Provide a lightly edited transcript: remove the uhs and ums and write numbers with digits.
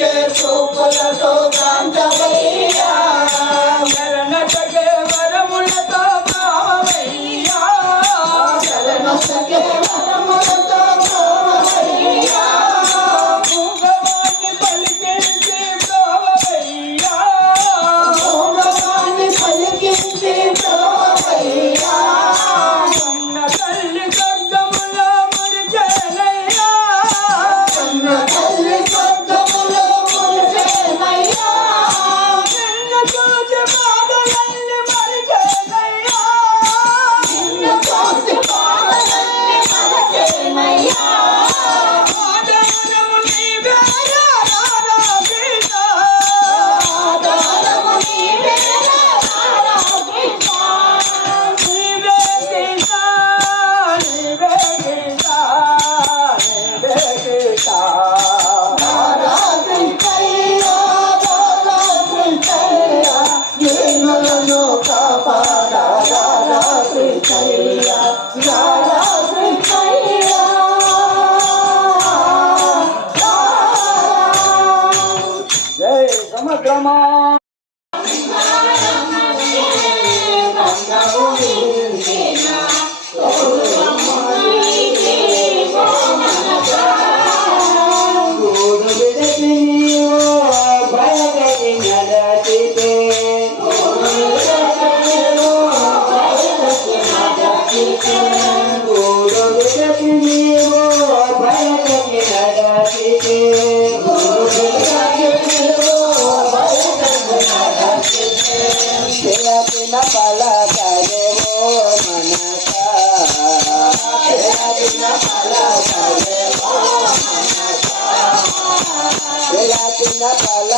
పలికే సూపులతో కాంతవయ్యా శరణతకే వరములతో భావమయ్యా శరణతకే వరములతో భావమయ్యా భూగవాన్ని పలికించి భావమయ్యా భూగవాన్ని పలికించి భావమయ్యా కన్న తల్లి స్వర్గములో మురిచేనయ్యా కన్న తల్లి స్వర్గములో మురిచేనయ్యా నిన్ను చూసి బాధలన్నీ మరిచేనయ్యా నిన్ను చూసి బాధలన్నీ మరిచేనయ్యా ఆధారము నీవే రారా కృష్ణ ఆధారము నీవే రారా కృష్ణ నీవే కృష్ణ నీవే కృష్ణ నీవే కృష్ణ రారా కృష్ణయ్యా రారా కృష్ణయ్యా నిన్ను కాపాడా రారా కృష్ణయ్యా రారా కృష్ణయ్యా జై సమగ్రమా pala